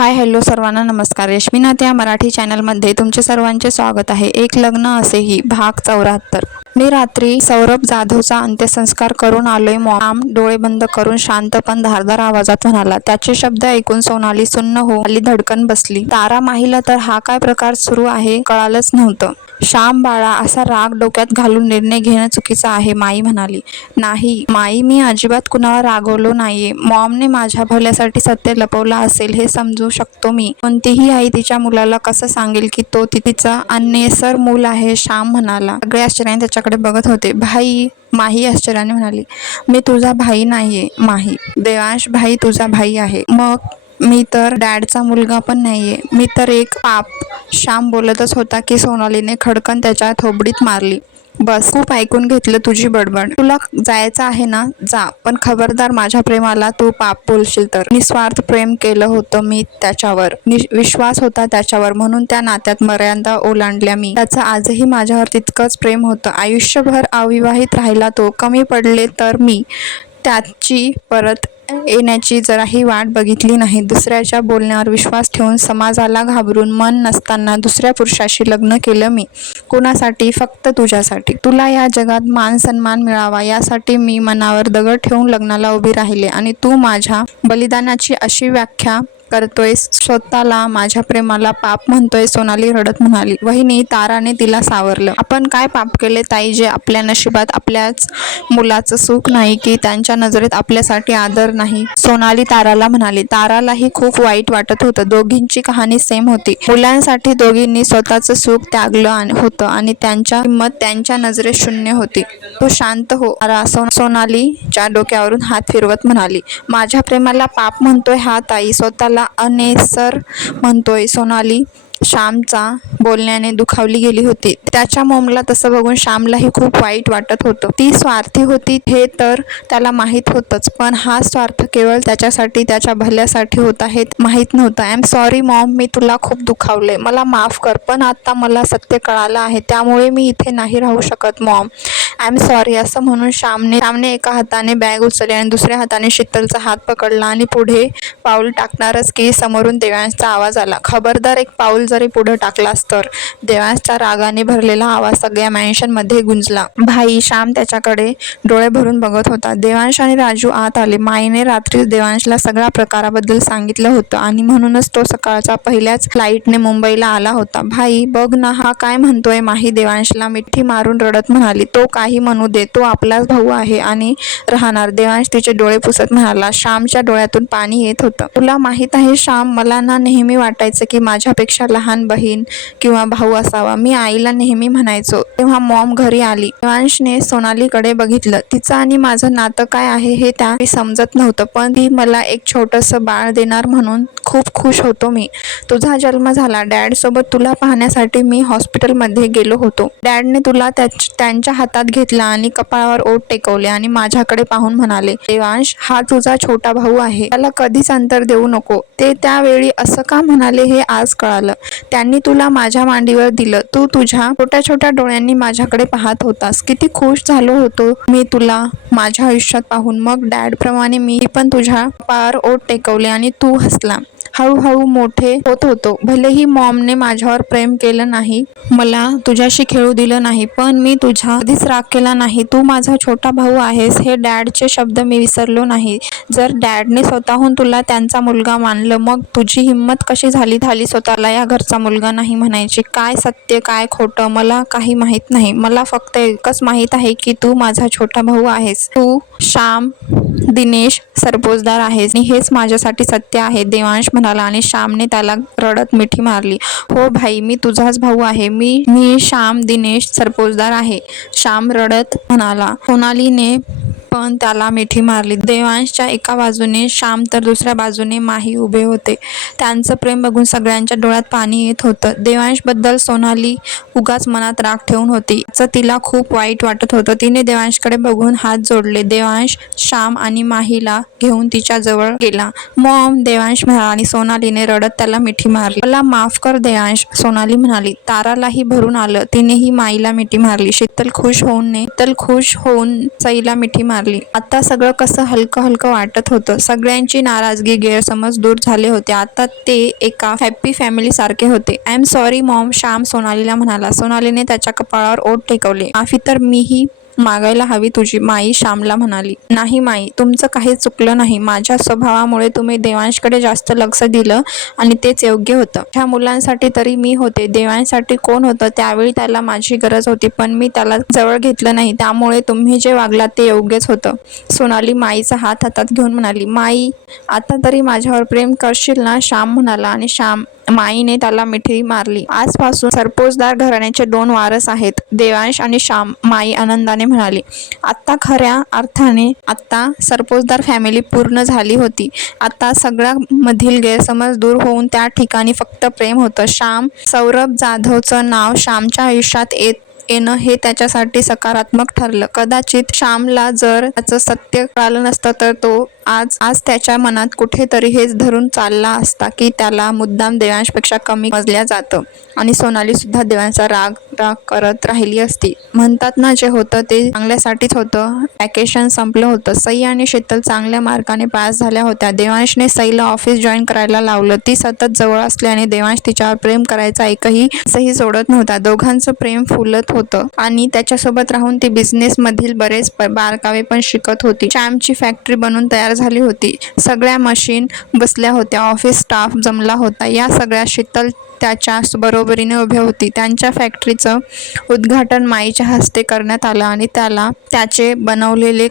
Hi hello सर्वांना नमस्कार. यशमिना त्या मराठी चॅनलमध्ये तुमचे सर्वांचे स्वागत आहे. एक लग्न असेही भाग 74. मी रात्री सौरभ जाधवचा अंत्यसंस्कार करून आलोय. मॉम डोळे बंद करून शांत पण धारदार आवाजात म्हणाला. त्याचे शब्द ऐकून सोनाली सुन्न हो आली. धडकन बसली. तारा माहीला तर हा काय प्रकार सुरू आहे कळालंच नव्हतं. श्याम बाळा, असा राग डोक्यात घालून निर्णय घेणं चुकीचं आहे, माई म्हणाली. नाही माई, मी अजिबात कुणावर रागवलो नाहीये. मॉमने माझ्या भल्यासाठी सत्य लपवलं असेल हे समजू शकतो मी. कोणतीही आई तिच्या मुलाला कसं सांगेल की तो तिचा अन्यसर मूल आहे, श्याम म्हणाला. सगळे आश्चर्याने त्याच्याकडे बघत होते. भाई, माही आश्चर्याने म्हणाली. मी तुझा भाई नाहीये माही. देवांश भाई तुझा भाई आहे. मग मी तर डॅडचा मुलगा पण नाहीये. मी तर एक पाप. श्याम बोलतच होता की सोनालीने खडकन त्याच्या थोबडीत मारली. बस, खूप ऐकून घेतलं तुझी बडबड. तुला जायचं आहे ना, जा, पण खबरदार माझ्या प्रेमाला तू पाप बोलशील तर. निस्वार्थ प्रेम केलं होतं मी त्याच्यावर. विश्वास होता त्याच्यावर, म्हणून त्या नात्यात मर्यादा ओलांडल्या मी. त्याचं आजही माझ्यावर तितकंच प्रेम होतं. आयुष्यभर अविवाहित राहिला तो. कमी पडले तर मी त्याची परत येण्याची जराही वाट बघितली नाही. दुसऱ्याच्या बोलण्यावर विश्वास ठेवून, समाजाला घाबरून, मन नसताना दुसऱ्या पुरुषाशी लग्न केलं मी. कुणासाठी? फक्त तुझ्यासाठी. तुला या जगात मान सन्मान मिळावा यासाठी मी मनावर दगड ठेवून लग्नाला उभी राहिले आणि तू माझ्या बलिदानाची अशी व्याख्या करतोय, स्वतःला माझ्या प्रेमाला पाप म्हणतोय, सोनाली रडत म्हणाली. वहिनी, ताराने तिला सावरलं. आपण काय पाप केले ताई, जे आपल्या नशिबात आपल्याच मुलाचं सुख नाही की त्यांच्या नजरेत आपल्यासाठी आदर नाही? सोनाली ताराला म्हणाली. तारालाही खूप वाईट वाटत होतं. दोघींची कहाणी सेम होती. मुलांसाठी दोघींनी स्वतःचं सुख त्यागलं होतं आणि त्यांच्या किंमत त्यांच्या नजरेत शून्य होती. तू शांत हो तारा, सोनालीच्या डोक्यावरून हात फिरवत म्हणाली. माझ्या प्रेमाला पाप म्हणतोय हा ताई, स्वतःला अनेसर म्हणतोय. सोनाली श्यामचा बोलण्याने दुखावली गेली होती. त्याच्या मॉमला तसं बघून श्यामलाही खूप वाईट वाटत होतं. ती स्वार्थी होती हे तर त्याला माहीत होतंच, पण हा स्वार्थ केवळ त्याच्यासाठी, त्याच्या भल्यासाठी होता हे माहीत नव्हतं. आय एम सॉरी मॉम, मी तुला खूप दुखावलंय, मला माफ कर. पण आता मला सत्य कळालं आहे, त्यामुळे मी इथे नाही राहू शकत मॉम. I am sorry. असं म्हणून श्यामने एका हाताने बॅग उचलली आणि दुसऱ्या हाताने शीतलचा हात पकडला आणि पुढे पाऊल टाकणारच की समोरून देवांशचा आवाज आला. खबरदार, एक पाऊल जरी पुढे टाकलास तर. देवांशचा रागाने भरलेला आवाज सगळ्या मॅन्शनमध्ये गुंजला. भाई, श्याम त्याच्याकडे डोळे भरून बघत होता. देवांश आणि राजू आत आले. माईने रात्रीच देवांशला सगळ्या प्रकाराबद्दल सांगितलं होतं आणि म्हणूनच तो सकाळच्या पहिल्याच फ्लाईटने मुंबईला आला होता. भाई बघ ना, हा काय म्हणतोय, माही देवांशला मिठी मारून रडत म्हणाली. तो काही म्हणू दे, तो आपलाच भाऊ आहे आणि राहणार. देवांश तिचे डोळे पुसत म्हणाला. श्यामच्या डोळ्यातून पाणी येत होतं. तुला माहित आहे श्याम, मला ना नेहमी वाटायचं की माझ्यापेक्षा लहान बहीण किंवा भाऊ असावा. मी आईला नेहमी म्हणायचो. तेव्हा मॉम घरी आली. देवांशने सोनालीकडे बघितलं. तिचं आणि माझं नातं काय आहे हे त्यावेळी समजत नव्हतं, पण ती मला एक छोटंसं बाळ देणार म्हणून खूप खुश होतो मी. तुझा जन्म झाला. डॅड सोबत तुला पाहण्यासाठी मी हॉस्पिटलमध्ये गेलो होतो. डॅडने तुला त्यांच्या हातात घेतला आणि कपाळावर ओठ टेकवले आणि माझ्याकडे पाहून म्हणाले, देवांश हा तुझा छोटा भाऊ आहे, त्याला कधीच अंतर देऊ नको. ते त्यावेळी असं का म्हणाले हे आज कळालं. त्यांनी तुला माझ्या मांडीवर दिलं. तू तुझ्या छोट्या छोट्या डोळ्यांनी माझ्याकडे पाहत होतास. किती खुश झालो होतो मी तुला माझ्या आयुष्यात पाहून. मग डॅडप्रमाणे मी पण तुझ्या कपाळावर ओठ टेकवले आणि तू हसला. हळूहळू मोठे होत होतो. भलेही मॉमने माझ्यावर प्रेम केलं नाही, मला तुझ्याशी खेळू दिलं नाही, पण मी तुझ्या कधीच राग केला नाही. तू माझा छोटा भाऊ आहेस हे डॅडचे शब्द मी विसरलो नाही. जर डॅडने स्वतःहून तुला त्यांचा मुलगा मानलं, मग तुझी हिंमत कशी झाली स्वतःला या घरचा मुलगा नाही म्हणायची? काय सत्य काय खोटं मला काही माहीत नाही. मला फक्त एकच माहीत आहे की तू माझा छोटा भाऊ आहेस. तू श्याम दिनेश सरपोजदार आहेस आणि हेच माझ्यासाठी सत्य आहे, देवांश म्हणाला आणि श्यामने त्याला रडत मिठी मारली. हो भाई, मी तुझाच भाऊ आहे. मी श्याम दिनेश सरपोजदार आहे, श्याम रडत म्हणाला. सोनालीने पण त्याला मिठी मारली. देवांशच्या एका बाजूने श्याम तर दुसऱ्या बाजूने माही उभे होते. त्यांचं प्रेम बघून सगळ्यांच्या डोळ्यात पाणी येत होतं. देवांशबद्दल सोनाली उगाच मनात राग ठेवून होती. याचं तिला खूप वाईट वाटत होतं. तिने देवांशकडे बघून हात जोडले. देवांश श्याम आणि माहीला घेऊन तिच्या जवळ गेला. मॉम, देवांश म्हणाला आणि सोनालीने रडत त्याला मिठी मारली. मला माफ कर देवांश, सोनाली म्हणाली. तारालाही भरून आलं. तिनेही माईला मिठी मारली. शीतल खुश होऊन सईला मिठी मारली. मारली. आता सगळं कसं हलकं हलकं वाटत होतं. सगळ्यांची नाराजगी, गैरसमज दूर झाले होते. आता ते एका हॅपी फॅमिली सारखे होते. I am sorry mom, Shyam सोनालीला म्हणाला. सोनालीने त्याच्या कपाळावर ओठ टेकवले. माफी तर मीही मागायला हवी तुझी, माई श्यामला म्हणाली. नाही माई, तुमचं काही चुकलं नाही. माझ्या स्वभावामुळे तुम्ही देवांशकडे जास्त लक्ष दिलं आणि तेच योग्य होतं. ह्या मुलांसाठी तरी मी होते, देवांशसाठी कोण होतं? त्यावेळी त्याला माझी गरज होती, पण मी त्याला जवळ घेतलं नाही. त्यामुळे तुम्ही जे वागलात ते योग्यच होतं. सोनाली माईचा हात हातात घेऊन म्हणाली. माई, आता तरी माझ्यावर प्रेम करशील ना? श्याम म्हणाला आणि माईने त्याला मिठी मारली. आजपासून सरपोजदार घराण्याचे 2 वारस आहेत, देवांश आणि श्याम, माई आनंदाने म्हणाली. आता खऱ्या अर्थाने आता सरपोजदार फॅमिली पूर्ण झाली होती. आता सगळ्यामधील गैरसमज दूर होऊन त्या ठिकाणी फक्त प्रेम होतं. सौरभ जाधवचं नाव श्यामच्या आयुष्यात येणं हे त्याच्यासाठी सकारात्मक ठरलं. कदाचित श्यामला जर त्याचं सत्य कळालं नसतं तर तो आज त्याच्या मनात कुठेतरी हेच धरून चालला असता की त्याला मुद्दाम देवांशपेक्षा कमी समजल्या जातं आणि सोनाली सुद्धा देवांचा राग करत राहिली असती. म्हणतात ना, जे होतं ते चांगल्यासाठीच होतं. वॅकेशन संपलं होतं. सई आणि शीतल चांगल्या मार्काने पास झाल्या होत्या. देवांशने सईला ऑफिस जॉईन करायला लावलं. ती सतत जवळ असल्याने देवांश तिच्यावर प्रेम करायचा एकही सही सोडत नव्हता. दोघांचं प्रेम फुलत होतं आणि त्याच्यासोबत राहून ती बिझनेस मधील बरेच बारकावे पण शिकत होती. श्यामची फॅक्टरी बनून तयार झाली होती. सगळ्या मशीन बसल्या होत्या. ऑफिस स्टाफ जमला होता. या सगळ्या शीतल त्याच्या बरोबरीने उभी होती. त्यांच्या फॅक्टरीचं उद्घाटन माईच्या हस्ते करण्यात आलं आणि त्याला त्याचे बनवलेले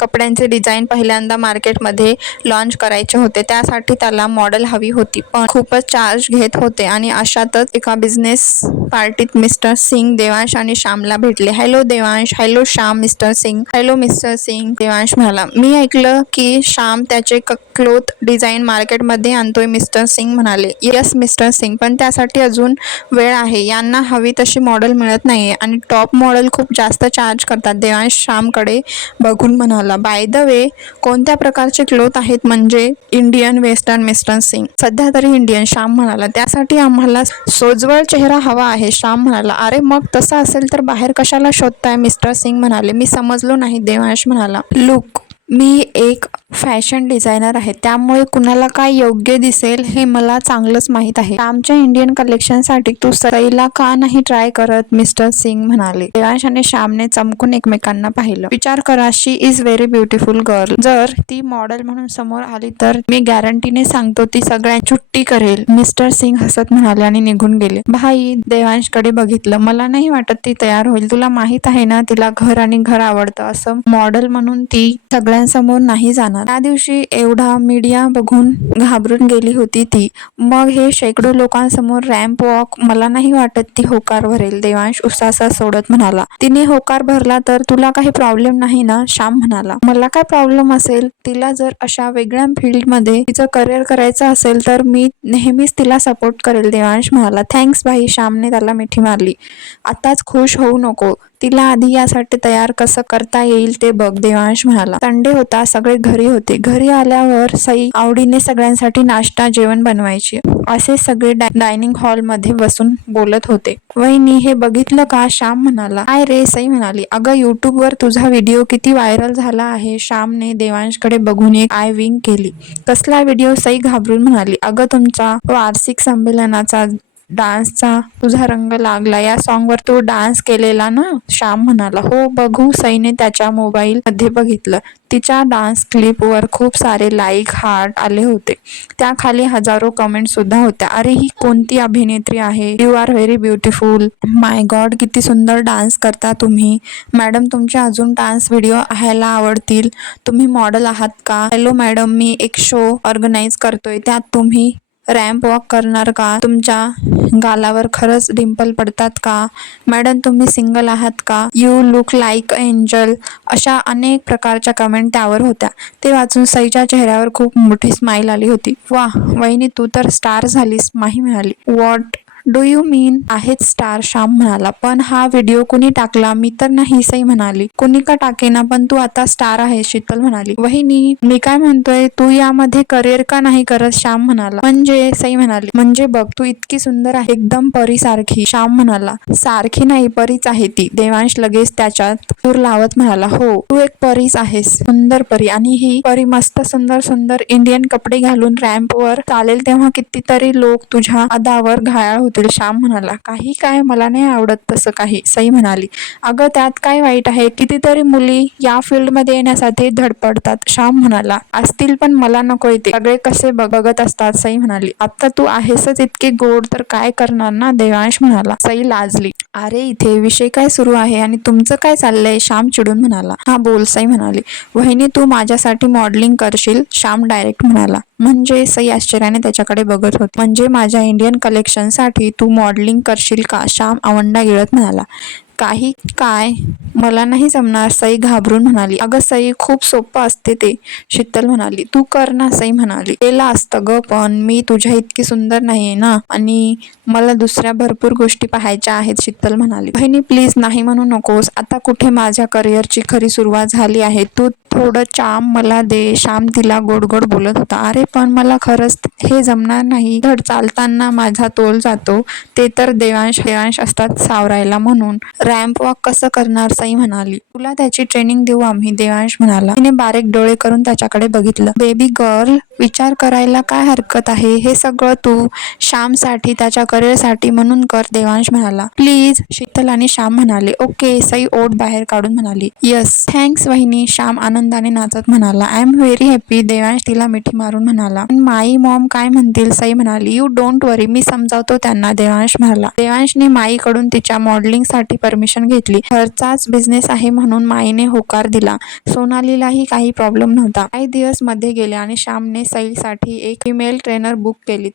कपड्यांचे डिझाईन पहिल्यांदा मार्केटमध्ये लॉन्च करायचे होते. त्यासाठी त्याला मॉडेल हवी होती, पण खूपच चार्ज घेत होते आणि अशातच एका बिझनेस पार्टीत मिस्टर सिंग देवांश आणि श्यामला भेटले. Hello Devansh. Hello Shyam. Mister Singh. Hello mister Singh. Devansh म्हणाला. मी ऐकलं की श्याम त्याचे क्लोथ डिझाईन मार्केटमध्ये आणतोय. मिस्टर सिंग म्हणाले. यस मिस्टर सिंग, पण त्यासाठी अजून वेळ आहे. यांना हवी तशी मॉडेल मिळत नाहीये आणि टॉप मॉडेल खूप जास्त चार्ज करतात. देवांश श्यामकडे बघून म्हणाला. बाय द वे, कोणत्या प्रकारचे क्लोथ आहेत? म्हणजे इंडियन, वेस्टर्न? मिस्टर सिंग. सध्या तरी इंडियन, श्याम म्हणाला. त्यासाठी आम्हाला सोज्वळ चेहरा हवा आहे. श्याम म्हणाला. अरे मग तसं असेल तर बाहेर कशाला शोधताय? मिस्टर सिंग म्हणाले. मी समजलो नाही. देवांश म्हणाला. लुक, मी एक फॅशन डिझायनर आहे, त्यामुळे कुणाला काय योग्य दिसेल हे मला चांगलंच माहीत आहे. आमच्या इंडियन कलेक्शनसाठी तू सईला का नाही ट्राय करत? मिस्टर सिंग म्हणाले. देवांश आणि श्यामने चमकून एकमेकांना पाहिलं. विचार करा, शी इज व्हेरी ब्युटिफुल गर्ल. जर ती मॉडेल म्हणून समोर आली तर मी गॅरंटीने सांगतो ती सगळ्यांची छुट्टी करेल. मिस्टर सिंग हसत म्हणाले आणि निघून गेले. भाई देवांशकडे बघितलं. मला नाही वाटत ती तयार होईल. तुला माहित आहे ना, तिला घर आणि घर आवडतं. असं मॉडेल म्हणून ती सगळ्यांसमोर नाही जाणार. त्या दिवशी एवढा मीडिया बघून घाबरून गेली होती ती. मग हे शेकडो लोकांसमोर रॅम्प वॉक, मला नाही वाटत ती होकार भरेल. देवांश उसासा सोडत म्हणाला. तिने होकार भरला तर तुला काही प्रॉब्लेम नाही ना? श्याम म्हणाला. मला काय प्रॉब्लेम असेल? तिला जर अशा वेगळ्या फील्डमध्ये तिचं करिअर करायचं असेल तर मी नेहमीच तिला सपोर्ट करेल. देवांश म्हणाला. थँक्स भाई. श्यामने त्याला मिठी मारली. आताच खुश होऊ नको, तिला आधी यासाठी तयार कसं करता येईल ते बघ. देवांश म्हणाला. संडे होता. सगळे घरी होते. घरी आल्यावर सई आवडीने सगळ्यांसाठी नाश्ता जेवण बनवायची. असे सगळे डायनिंग हॉल मध्ये बसून बोलत होते. वहिनी, हे बघितलं का? श्याम म्हणाला. काय रे? सई म्हणाली. अगं, युट्यूबवर तुझा व्हिडिओ किती व्हायरल झाला आहे. श्यामने देवांशकडे बघून एक आय विंक केली. कसला व्हिडिओ? सई घाबरून म्हणाली. अगं, तुमचा वार्षिक संमेलनाचा डान्सचा तुझा रंग लागला, या सॉन्गवर तू डान्स केलेला ना? श्याम म्हणाला. हो, बघू. सईने त्याच्या मोबाईल मध्ये बघितलं. तिच्या डान्स क्लिपवर खूप सारे लाईक, हार्ट आले होते. त्याखाली हजारो कमेंट सुद्धा होत्या. अरे, ही कोणती अभिनेत्री आहे? You are very beautiful. My god, किती सुंदर डान्स करता तुम्ही. मॅडम, तुमचे अजून डान्स व्हिडिओ पाहायला आवडतील. तुम्ही मॉडेल आहात का? हॅलो मॅडम, मी एक शो ऑर्गनाईज करतोय, त्यात तुम्ही रॅम्प वॉक करणार का? तुमच्या गालावर खरंच डिंपल पडतात का? मॅडम, तुम्ही सिंगल आहात का? You look like angel. अशा अनेक प्रकारच्या कमेंट त्यावर होत्या. ते वाचून सईच्या चेहऱ्यावर खूप मोठी स्माईल आली होती. वा वहिनी, तू तर स्टार झालीस. माही म्हणाली. व्हॉट डू यू मीन आहेत स्टार? श्याम म्हणाला. पण हा व्हिडिओ कुणी टाकला? मी तर नाही, सई म्हणाली. कुणी का टाकेना, पण तू आता स्टार आहेस, शीतल म्हणाली. वहिनी, मी काय म्हणतोय, तू यामध्ये करिअर का नाही करत? श्याम म्हणाला. म्हणजे? सई म्हणाली. म्हणजे बघ, तू इतकी सुंदर आहे, एकदम परीसारखी. श्याम म्हणाला. सारखी नाही, परीच आहे ती. देवांश लगेच त्याच्यात सूर लावत म्हणाला. हो, तू एक परीच आहेस, सुंदर परी. आणि ही परी मस्त सुंदर सुंदर इंडियन कपडे घालून रॅम्पवर चालेल तेव्हा कितीतरी लोक तुझ्या अदावर घायाळ होतील. श्याम म्हणाला. काही काय, मला नाही आवडत तसं काही. सई म्हणाली. अगं, त्यात काय वाईट आहे? कितीतरी मुली या फील्डमध्ये येण्यासाठी धडपडतात. श्याम म्हणाला. असतील, पण मला नकोय ते. सगळे कसे बघत असतात. सई म्हणाली. आता तू आहेसच इतके गोड, तर काय करणार ना? देवांश म्हणाला. सई लाजली. अरे, इथे विषय काय सुरू आहे आणि तुमचं काय चाललंय? श्याम चिडून म्हणाला. हा बोल, सई म्हणाली. वहिनी, तू माझ्यासाठी मॉडेलिंग करशील? श्याम डायरेक्ट म्हणाला. म्हणजे? सई आश्चर्याने त्याच्याकडे बघत होती. म्हणजे माझ्या इंडियन कलेक्शनसाठी तू मॉडेलिंग करशील का? श्याम आवंडा गिळत म्हणाला. काही काय, मला नाही जमणार, सई घाबरून म्हणाली. अगं सई, खूप सोपं असते ते, शीतल म्हणाली. तू कर ना, सई म्हणाली. केलं असतं ग, पण मी तुझ्या इतकी सुंदर नाहीये ना, आणि मला दुसऱ्या भरपूर गोष्टी पाहायच्या आहेत, शीतल म्हणाली. बहिणी, प्लीज नाही म्हणू नकोस. आता कुठे माझ्या करिअरची खरी सुरुवात झाली आहे. तू थोडं चाम मला दे. श्याम तिला गोड गोड बोलत होता. अरे, पण मला खरंच हे जमणार नाही. धड चालताना माझा तोल जातो. ते तर देवांश असतात सावरायला, म्हणून रॅम्प वॉक कसं करणार? सई म्हणाली. तुला त्याची ट्रेनिंग देऊ आम्ही, देवांश म्हणाला. तिने बारीक डोळे करून त्याच्याकडे बघितलं. बेबी गर्ल, विचार करायला काय हरकत आहे? हे सगळं तू श्यामसाठी, त्याच्या करिअरसाठी म्हणून कर, देवांश म्हणाला. प्लीज, शीतल आणि श्याम म्हणाले. ओके, सई ओठ बाहेर काढून म्हणाली. येस, थँक्स वहिनी. श्याम आनंदाने नाचत म्हणाला. I am very happy. Devansh तिला मिठी मारून म्हणाला. माई मॉम काय म्हणतील? सई म्हणाली. यू डोंट वरी, मी समजावतो त्यांना, देवांश म्हणाला. देवांशने माईकडून तिच्या मॉडेलिंगसाठी परमिशन घेतली. घरचाच बिझनेस आहे म्हणून माईने होकार दिला. सोनालीलाही काही प्रॉब्लेम नव्हता. काही दिवस मध्ये गेले आणि श्यामने सईसाठी एक फिमेल ट्रेनर बुक केली.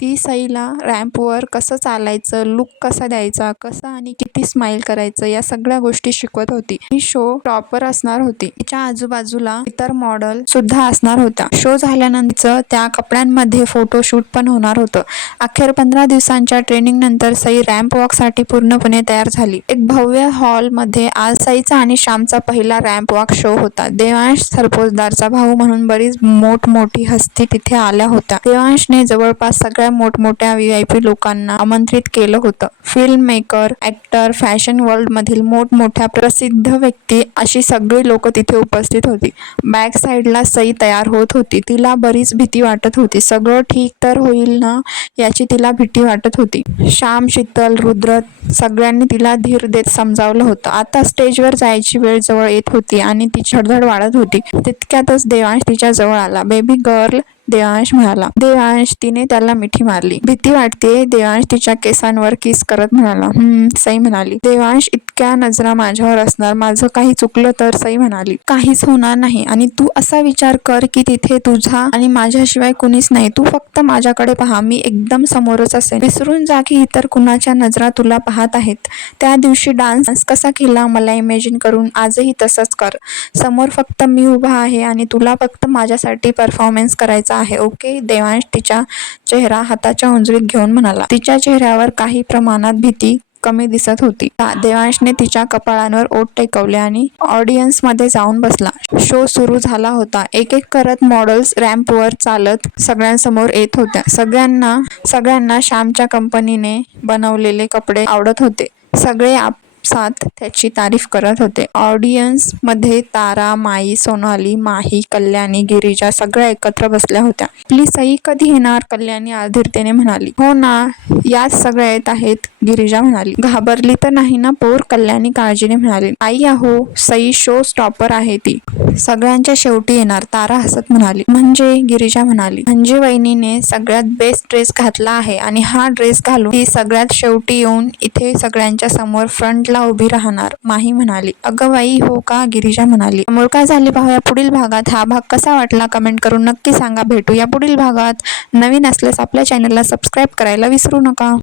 ती सईला रॅम्पवर कसं चालायचं, लुक कसा द्यायचा, कसं आणि किती स्माईल करायचं, या सगळ्या गोष्टी शिकवत होती. ही शो टॉपर असणार होती. तिच्या आजूबाजूला इतर मॉडेल सुद्धा असणार होत्या. शो झाल्यानंतर त्या कपड्यांमध्ये फोटोशूट पण होणार होतं. अखेर 15 दिवसांच्या ट्रेनिंग नंतर सई रॅम्प वॉकसाठी पूर्णपणे तयार झाली. एक भव्य हॉलमध्ये आज सईचा आणि श्यामचा पहिला रॅम्प वॉक शो होता. देवांश सरपोतदारचा भाऊ म्हणून बरीच मोठमोठी हस्ती तिथे आल्या होत्या. देवांशने जवळपास सगळ्या मोठमोठ्या VIP लोकांना आमंत्रित केलं होतं. Film maker, actor, fashion world मधील मोठमोठ्या प्रसिद्ध व्यक्ती, अशी सगळी लोक तिथे उपस्थित होती. बॅक साईडला सई तयार होत होती. तिला बरीच भीती वाटत होती. सगळं ठीक तर होईल ना, याची तिला भीती वाटत होती. श्याम, शीतल, रुद्र सगळ्यांनी तिला धीर देत समजावलं होतं. आता स्टेजवर जायची वेळ जवळ येत होती आणि तिची धडधड वाढत होती. तितक्यातच देवांश तिच्या जवळ आला. बेबी गर्ल, देवांश म्हणाला. देवांश, तिने त्याला मिठी मारली. भीती वाटते, देवांश तिच्या केसांवर किस करत म्हणाला. सई म्हणाली. देवांश, इतक्या नजरा माझ्यावर असणार, माझं काही चुकलं तर? सई म्हणाली. काहीच होणार नाही, आणि तू असा विचार कर की तिथे तुझा आणि माझ्याशिवाय कुणीच नाही. तू फक्त माझ्याकडे पहा, मी एकदम समोरच असेल. विसरून जा की इतर कुणाच्या नजरा तुला पाहत आहेत. त्या दिवशी डान्स कसा केला मला इमॅजिन करून आजही तसंच कर. समोर फक्त मी उभा आहे आणि तुला फक्त माझ्यासाठी परफॉर्मन्स करायचा आहे, ओके? देवांश तिच्या चेहरा हाताच्या उंजळीत घेऊन म्हणाला. तिच्या चेहऱ्यावर काही प्रमाणात भीती कमी दिसत होती. देवांशने तिच्या कपाळांवर ओठ टेकवले आणि ऑडियन्समध्ये जाऊन बसला. शो सुरू झाला होता. एक एक करत मॉडेल्स रॅम्पवर चालत सगळ्यांसमोर येत होत्या. सगळ्यांना श्यामच्या कंपनीने बनवलेले कपडे आवडत होते. सगळे आपसात त्याची तारीफ करत होते. ऑडियन्स मध्ये तारा, माई, सोनाली, माही, कल्याणी, गिरिजा सगळ्या एकत्र बसल्या होत्या. प्लीज सई कधी येणार? कल्याणी आधीरतेने म्हणाली. हो ना, याच सगळ्या येत आहेत, गिरिजा म्हणाली. घाबरली तर नाही ना पोर? कल्याणी काळजीने म्हणाली. आई आहो, सई शो स्टॉपर आहे ती. सगळ्यांच्या शेवटी येणार, तारा हसत म्हणाली. म्हणजे? गिरिजा म्हणाली. म्हणजे वहिनीने सगळ्यात बेस्ट ड्रेस घातला आहे आणि हा ड्रेस घालून ती सगळ्यात शेवटी येऊन इथे सगळ्यांच्या समोर फ्रंटला उभी राहणार, माही म्हणाली. अगं बाई, हो का? गिरिजा म्हणाली. त्यामुळे काय झाले पाहूया पुढील भागात. हा भाग कसा वाटला कमेंट करून नक्की सांगा. भेटूया पुढील भागात. नवीन असल्यास आपल्या चॅनलला सबस्क्राईब करायला विसरू नका.